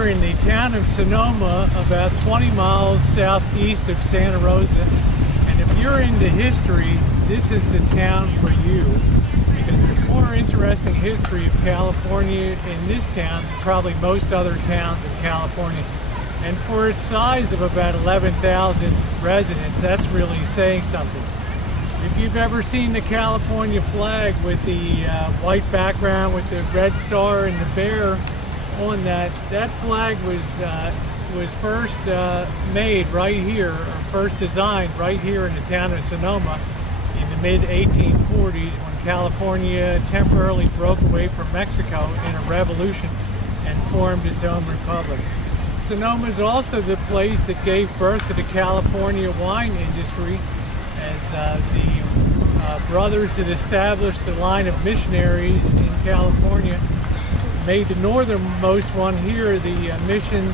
here in the town of Sonoma, about 20 miles southeast of Santa Rosa. And if you're into history, this is the town for you, because there's more interesting history of California in this town than probably most other towns in California. And for its size of about 11,000 residents, that's really saying something. If you've ever seen the California flag with the white background with the red star and the bear on that, that flag was first made right here, or first designed right here in the town of Sonoma in the mid-1840s, when California temporarily broke away from Mexico in a revolution and formed its own republic. Sonoma is also the place that gave birth to the California wine industry, as the brothers that established the line of missionaries in California made the northernmost one here, the mission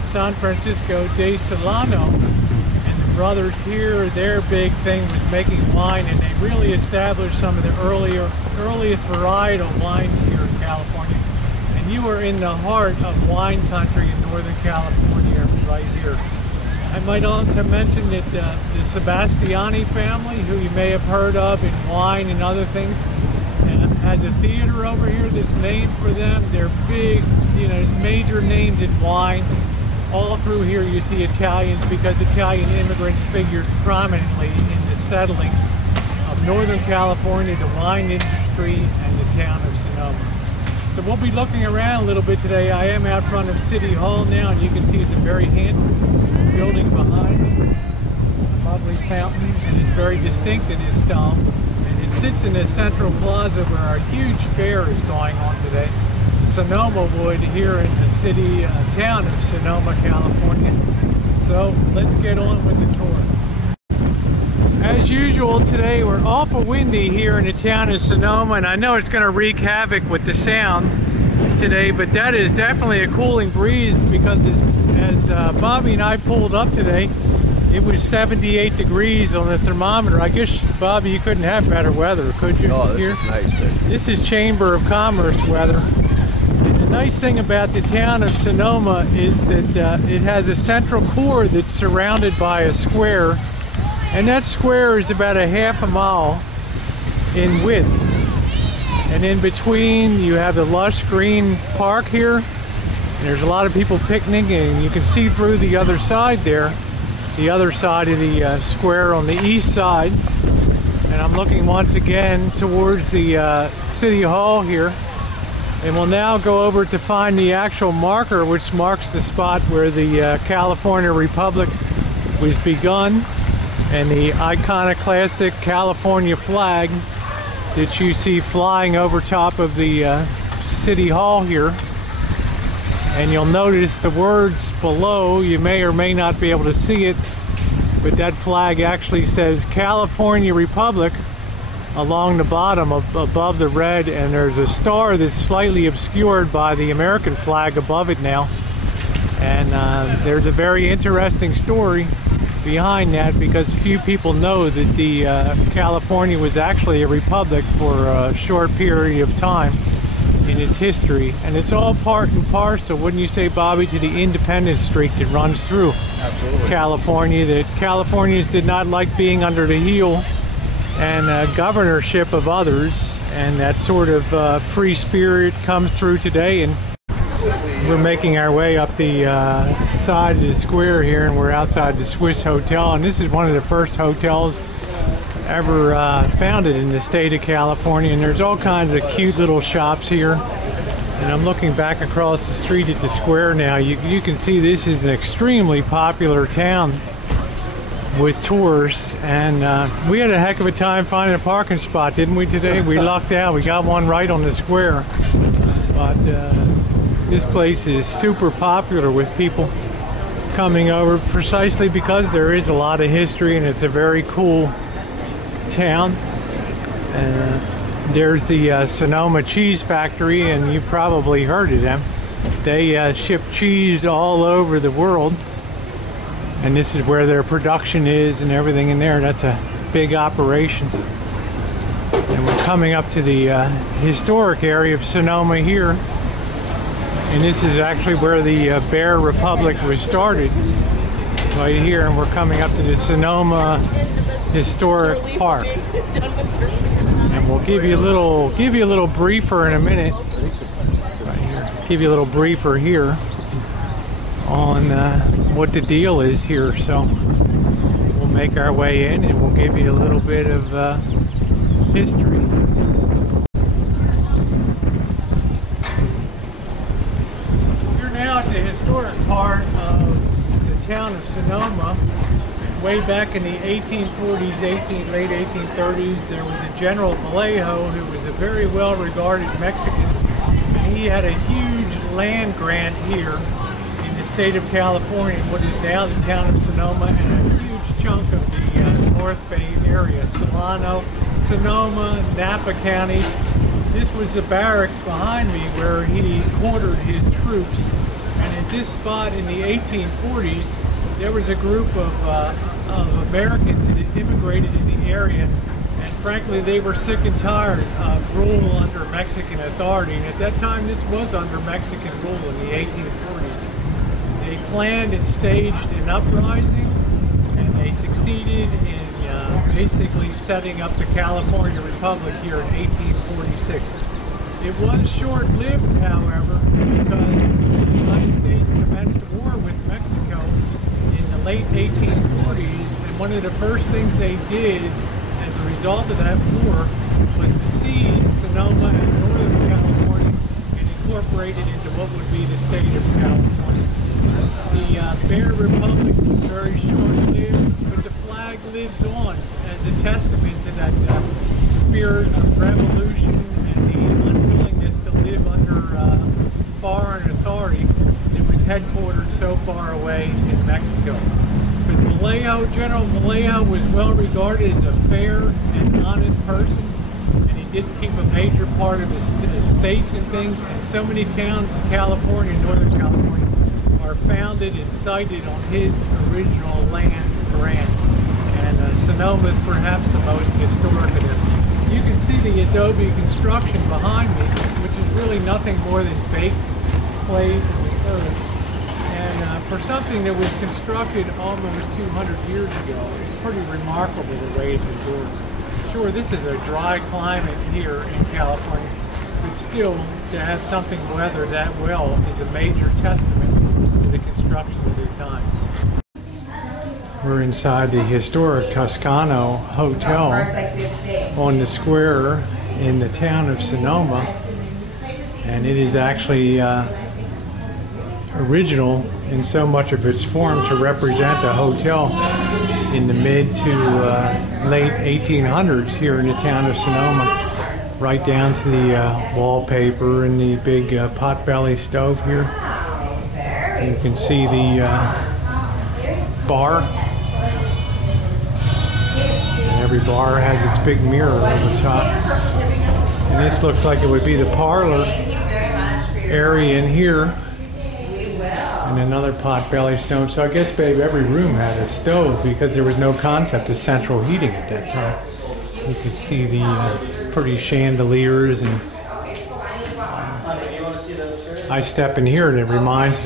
San Francisco de Solano. And the brothers here, their big thing was making wine, and they really established some of the earliest varietal wines here in California. And you are in the heart of wine country in Northern California right here. I might also mention that the Sebastiani family, who you may have heard of in wine and other things, has a theater over here that's named for them. They're big, major names in wine. All through here you see Italians, because Italian immigrants figured prominently in the settling of Northern California, the wine industry, and the town of Sonoma. So we'll be looking around a little bit today. I am out front of City Hall now, and you can see it's a very handsome building behind me. A lovely fountain, and it's very distinct in its style. And it sits in the central plaza where a huge fair is going on today. Sonoma Wood here in the city, town of Sonoma, California. So let's get on with the tour. As usual today, we're awful windy here in the town of Sonoma, and I know it's going to wreak havoc with the sound today, but that is definitely a cooling breeze, because as Bobby and I pulled up today, it was 78 degrees on the thermometer. I guess, Bobby, you couldn't have better weather, could you? Oh, this here? is nice. This is Chamber of Commerce weather. And the nice thing about the town of Sonoma is that it has a central core that's surrounded by a square, and that square is about a half a mile in width. And in between you have the lush green park here, and there's a lot of people picnicking, and you can see through the other side there, the other side of the square on the east side. And I'm looking once again towards the City Hall here, and we'll now go over to find the actual marker which marks the spot where the California Republic was begun, and the iconoclastic California flag that you see flying over top of the City Hall here. And you'll notice the words below, you may or may not be able to see it, but that flag actually says California Republic along the bottom above the red, and there's a star that's slightly obscured by the American flag above it now. And there's a very interesting story behind that, because few people know that the California was actually a republic for a short period of time in its history, and it's all part and parcel, wouldn't you say, Bobby, to the independence streak that runs through California, that Californians did not like being under the heel and governorship of others, and that sort of free spirit comes through today. And we're making our way up the side of the square here, and we're outside the Swiss Hotel, and this is one of the first hotels ever founded in the state of California, and there's all kinds of cute little shops here. And I'm looking back across the street at the square now. You can see this is an extremely popular town with tourists, and we had a heck of a time finding a parking spot, didn't we, today? We lucked out. We got one right on the square. But this place is super popular with people coming over, precisely because there is a lot of history, and it's a very cool town. There's the Sonoma Cheese Factory, and you probably heard of them. They ship cheese all over the world, and this is where their production is and everything in there. That's a big operation. And we're coming up to the historic area of Sonoma here. And this is actually where the Bear Republic was started, right here, and we're coming up to the Sonoma Historic Park. And we'll give you a little briefer in a minute. Right here. Give you a little briefer here on what the deal is here. So we'll make our way in and we'll give you a little bit of history. You're now at the historic part of the town of Sonoma. Way back in the 1840s, late 1830s, there was a General Vallejo who was a very well-regarded Mexican. And he had a huge land grant here in the state of California, what is now the town of Sonoma, and a huge chunk of the North Bay area, Solano, Sonoma, Napa counties. This was the barracks behind me where he quartered his troops. And at this spot in the 1840s, there was a group of Americans that had immigrated in the area, and frankly they were sick and tired of rule under Mexican authority. And at that time this was under Mexican rule in the 1840s. They planned and staged an uprising, and they succeeded in basically setting up the California Republic here in 1846. It was short-lived, however, because the United States commenced a war with Mexico in the late 1840s, and one of the first things they did as a result of that war was to seize Sonoma and Northern California and incorporate it into what would be the state of California. The Bear Republic was very short-lived, but the flag lives on as a testament to that spirit of revolution and the unwillingness to live under foreign authority that was headquartered so far away in Mexico. But General Vallejo was well regarded as a fair and honest person, and he did keep a major part of his estates and things, and so many towns in California, Northern California, are founded and sited on his original land grant. And Sonoma is perhaps the most historic of them. You can see the adobe construction behind me, which is really nothing more than baked clay in the earth. And for something that was constructed almost 200 years ago, it's pretty remarkable the way it's endured. Sure, this is a dry climate here in California, but still, to have something weather that well is a major testament to the construction of the time. We're inside the historic Toscano Hotel on the square in the town of Sonoma, and it is actually original in so much of its form to represent a hotel in the mid to late 1800s here in the town of Sonoma, right down to the wallpaper and the big potbelly stove here. You can see the bar. And every bar has its big mirror over top. And this looks like it would be the parlor area in here. And another potbelly stove. So I guess, babe, every room had a stove because there was no concept of central heating at that time. You could see the pretty chandeliers, and I step in here and it reminds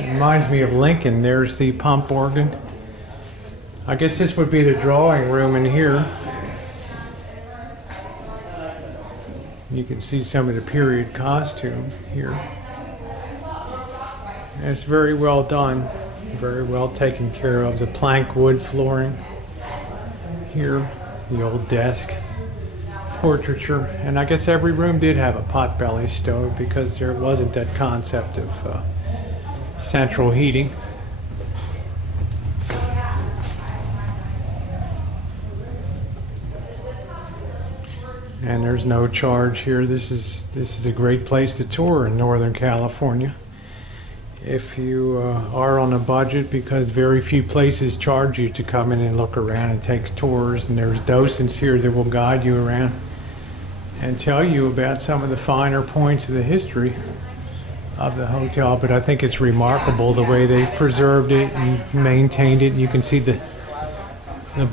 me of Lincoln. There's the pump organ. I guess this would be the drawing room in here. You can see some of the period costume here. It's very well done, very well taken care of. The plank wood flooring here, the old desk, portraiture, and I guess every room did have a potbelly stove because there wasn't that concept of central heating. And there's no charge here. This is a great place to tour in Northern California if you are on a budget, because very few places charge you to come in and look around and take tours. And there's docents here that will guide you around and tell you about some of the finer points of the history of the hotel. But I think it's remarkable the way they've preserved it and maintained it. And you can see the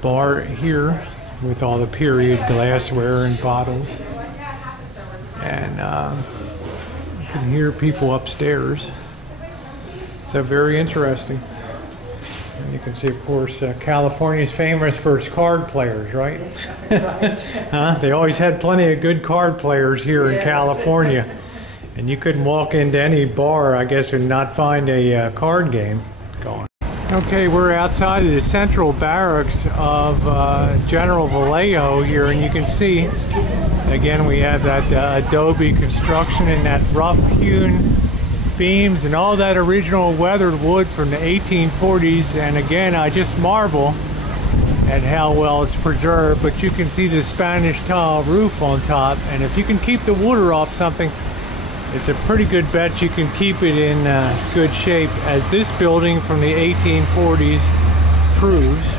bar here with all the period glassware and bottles. And you can hear people upstairs. So very interesting. And you can see, of course, California's famous for its card players, right? Huh? They always had plenty of good card players here in California. And you couldn't walk into any bar, I guess, and not find a card game going. Okay, we're outside of the central barracks of General Vallejo here, and you can see, again, we have that adobe construction and that rough-hewn beams and all that original weathered wood from the 1840s. And again, I just marvel at how well it's preserved, but you can see the Spanish tile roof on top, and if you can keep the water off something, it's a pretty good bet you can keep it in good shape, as this building from the 1840s proves.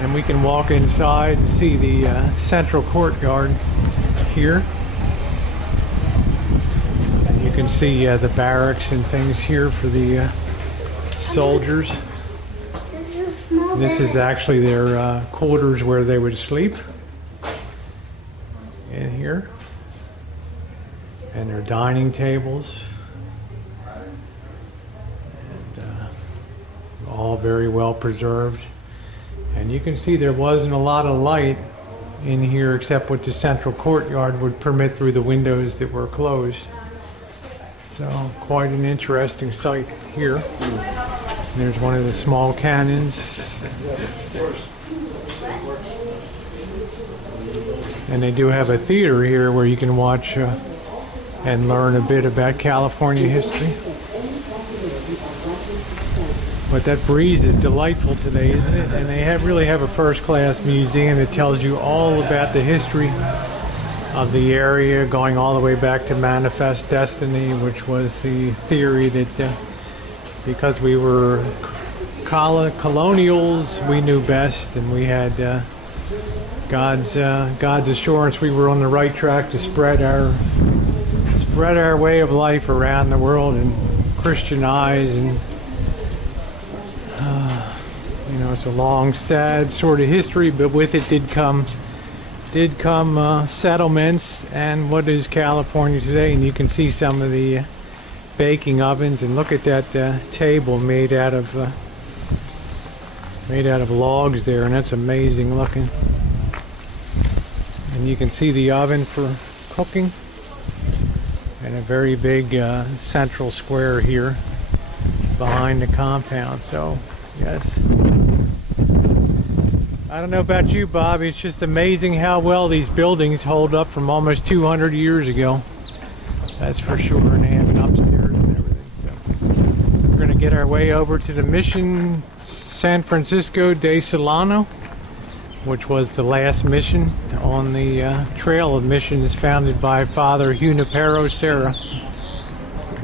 And we can walk inside and see the central courtyard here. You can see the barracks and things here for the soldiers. This is actually their quarters where they would sleep in here. And their dining tables. And all very well preserved. And you can see there wasn't a lot of light in here except what the central courtyard would permit through the windows that were closed. So quite an interesting site here. And there's one of the small cannons. And they do have a theater here where you can watch and learn a bit about California history. But that breeze is delightful today, isn't it? And they really have a first-class museum that tells you all about the history of the area, going all the way back to Manifest Destiny, which was the theory that because we were colonials, we knew best, and we had God's assurance we were on the right track to spread our way of life around the world and Christianize. And you know, it's a long, sad sort of history, but with it did come settlements and what is California today. And you can see some of the baking ovens, and look at that table made out of logs there, and that's amazing looking. And you can see the oven for cooking, and a very big central square here behind the compound. So yes, I don't know about you, Bob, it's just amazing how well these buildings hold up from almost 200 years ago. That's for sure. And they have an upstairs and everything. So we're going to get our way over to the Mission San Francisco de Solano, which was the last mission on the trail of missions founded by Father Junipero Serra,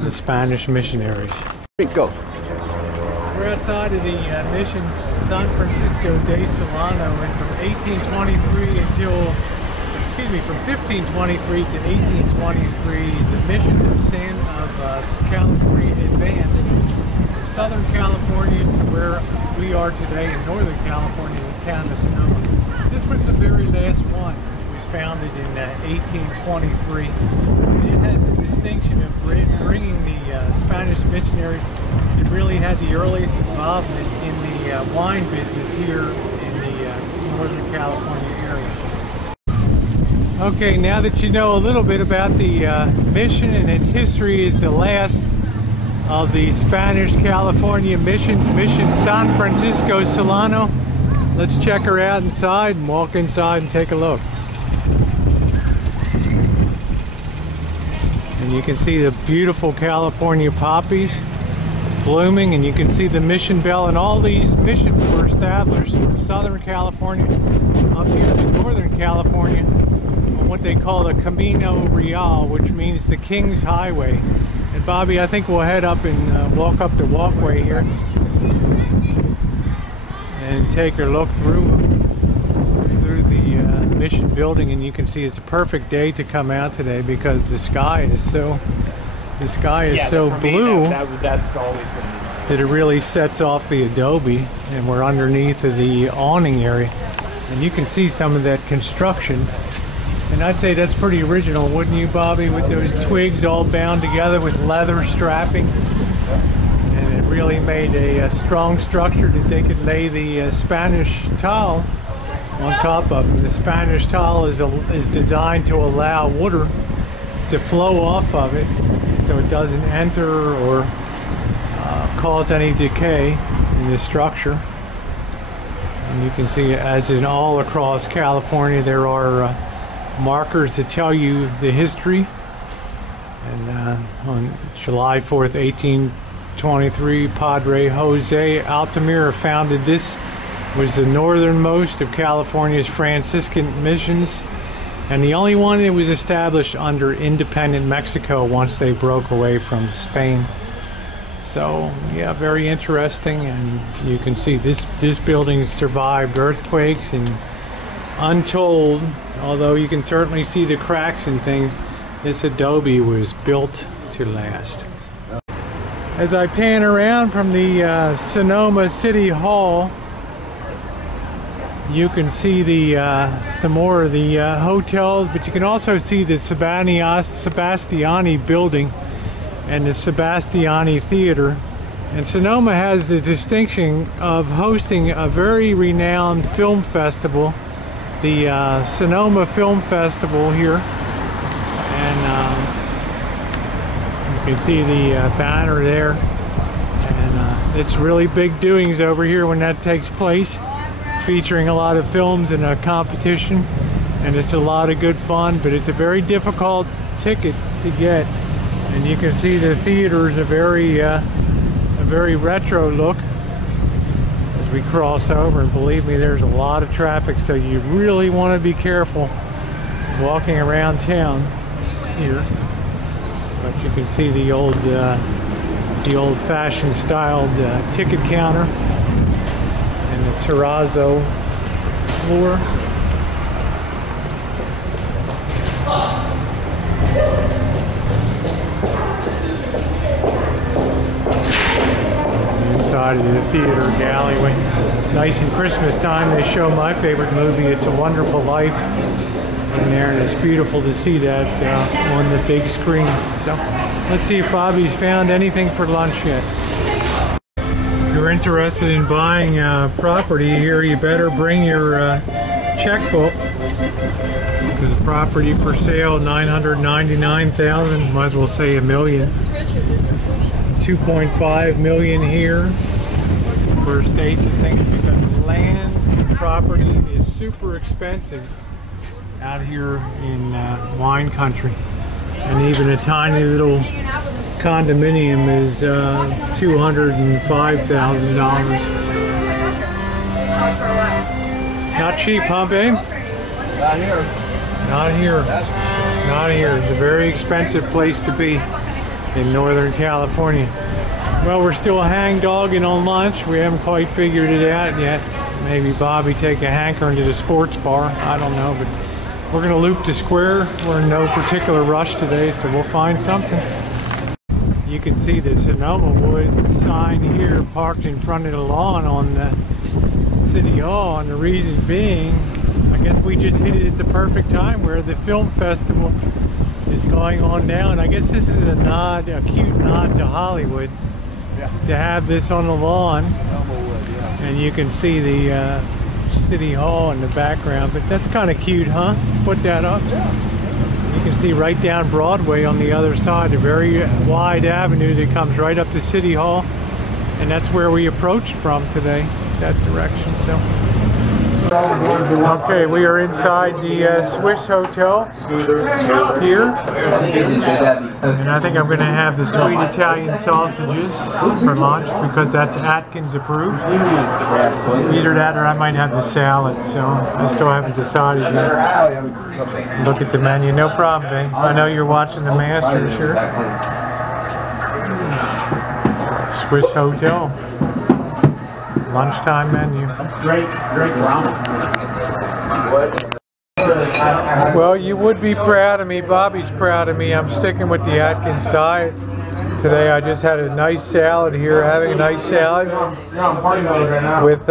the Spanish missionaries. Go. We're outside of the Mission San Francisco de Solano, and from 1823 until, excuse me, from 1523 to 1823, the missions of California advanced from Southern California to where we are today in Northern California, the town of Sonoma. This was the very last one. It was founded in 1823. It has the distinction of bringing the Spanish missionaries that really had the earliest involvement in the wine business here in the Northern California area. Okay, now that you know a little bit about the mission and its history, is the last of the Spanish California missions, Mission San Francisco Solano. Let's check her out inside and walk inside and take a look. And you can see the beautiful California poppies blooming, and you can see the mission bell, and all these missions were established from Southern California up here to Northern California on what they call the Camino Real, which means the King's Highway. And Bobby, I think we'll head up and walk up the walkway here and take a look through the mission building. And you can see it's a perfect day to come out today because the sky is so blue that's always been that it really sets off the adobe. And we're underneath of the awning area, and you can see some of that construction. And I'd say that's pretty original, wouldn't you, Bobby, with those twigs all bound together with leather strapping? And really made a strong structure that they could lay the Spanish tile on top of them. The Spanish tile is designed to allow water to flow off of it so it doesn't enter or cause any decay in the structure. And you can see, as in all across California, there are markers that tell you the history. And on July 4th, 1823, Padre Jose Altamira founded this. Was the northernmost of California's Franciscan missions, and the only one that was established under independent Mexico once they broke away from Spain. So yeah, very interesting. And you can see this building survived earthquakes and untold, although you can certainly see the cracks and things. This adobe was built to last. As I pan around from the Sonoma City Hall, you can see the some more of the hotels, but you can also see the Sebastiani building and the Sebastiani Theater. And Sonoma has the distinction of hosting a very renowned film festival, the Sonoma Film Festival here. And you can see the banner there. And it's really big doings over here when that takes place, featuring a lot of films and a competition, and it's a lot of good fun, but it's a very difficult ticket to get. And you can see the theater is a very retro look as we cross over, and believe me, there's a lot of traffic, so you really want to be careful walking around town here. But you can see the old-fashioned styled ticket counter and the terrazzo floor. Inside of the theater gallery. It's nice in Christmas time. They show my favorite movie, It's a Wonderful Life, in there, and it's beautiful to see that on the big screen. So let's see if Bobby's found anything for lunch yet. If you're interested in buying property here, you better bring your checkbook, because the property for sale, $999,000, might as well say $1 million. 2.5 million here for estates and things, because land and property is super expensive out here in wine country. And even a tiny little condominium is $205,000. Not cheap, huh, babe? Not here. Not here. Not here. It's a very expensive place to be in Northern California. Well, we're still hang-dogging on lunch. We haven't quite figured it out yet. Maybe Bobby take a hankering to the sports bar. I don't know, but we're gonna loop the square. We're in no particular rush today, so we'll find something. You can see the Sonoma Wood sign here parked in front of the lawn on the City Hall, and the reason being, I guess we just hit it at the perfect time where the film festival is going on now, and I guess this is a nod, a cute nod to Hollywood, to have this on the lawn. And you can see the City Hall in the background, but that's kind of cute, huh? Put that up. You can see right down Broadway on the other side, a very wide avenue that comes right up to City Hall, and that's where we approached from today, that direction. So okay, we are inside the Swiss Hotel here, and I think I'm going to have the sweet Italian sausages for lunch, because that's Atkins approved. Either that or I might have the salad, so I still haven't decided yet. Look at the menu. No problem, babe. I know you're watching the Masters here. Swiss Hotel. Lunchtime menu. That's great drama. Well, you would be proud of me. Bobby's proud of me. I'm sticking with the Atkins diet today. I just had a nice salad here, having a nice salad with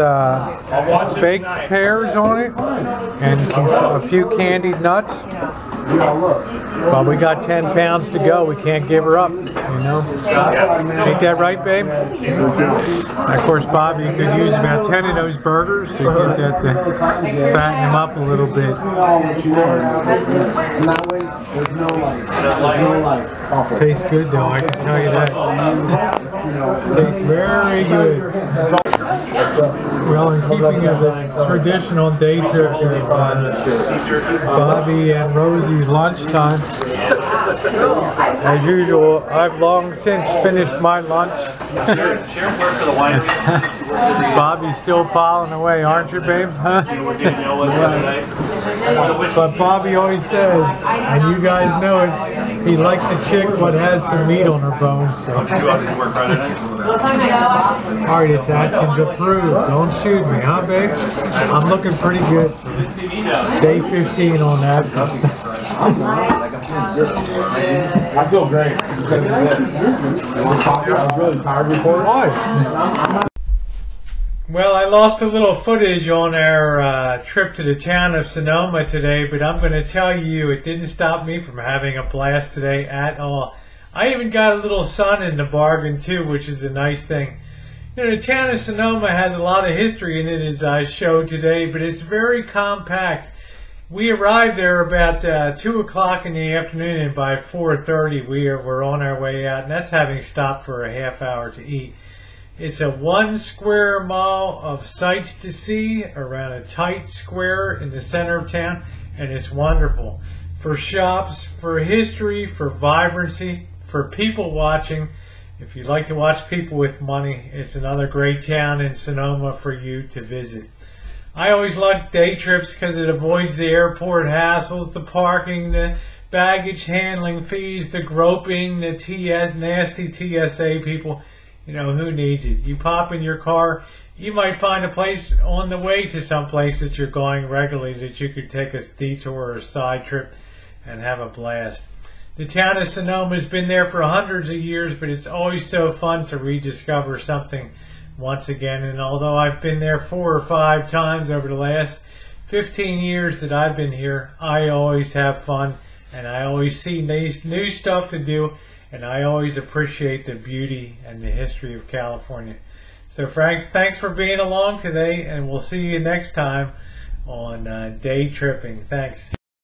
baked pears on it and a few candied nuts. But we got 10 pounds to go. We can't give her up, you know. Ain't that right, babe? And of course, Bobby could use about 10 of those burgers to get that to fatten him up a little bit. Tastes good though, I can tell you that. Tastes very good. Well, in keeping of the traditional day trip of Bobby and Rosie's lunchtime, as usual, I've long since finished my lunch. Bobby's still piling away, aren't you, babe? Huh? But Bobby always says, and you guys know it, he likes a chick what has some meat on her bones. So. Alright, it's Atkins approved. Don't shoot me, huh, babe? I'm looking pretty good. Day 15 on that. I feel great. I was really tired before. Why? Well, I lost a little footage on our trip to the town of Sonoma today, but I'm going to tell you it didn't stop me from having a blast today at all. I even got a little sun in the bargain too, which is a nice thing. You know, the town of Sonoma has a lot of history in it, as I showed today, but it's very compact. We arrived there about 2 o'clock in the afternoon, and by 4:30 we were on our way out, and that's having stopped for a half hour to eat. It's a 1 square mile of sights to see around a tight square in the center of town, and it's wonderful. For shops, for history, for vibrancy, for people watching. If you like to watch people with money, it's another great town in Sonoma for you to visit. I always like day trips because it avoids the airport hassles, the parking, the baggage handling fees, the groping, the nasty TSA people. You know, who needs it? You pop in your car, you might find a place on the way to some place that you're going regularly that you could take a detour or a side trip and have a blast. The town of Sonoma has been there for hundreds of years, but it's always so fun to rediscover something once again. And although I've been there 4 or 5 times over the last 15 years that I've been here, I always have fun, and I always see new stuff to do, and I always appreciate the beauty and the history of California. So Frank, thanks for being along today, and we'll see you next time on Day Tripping. Thanks.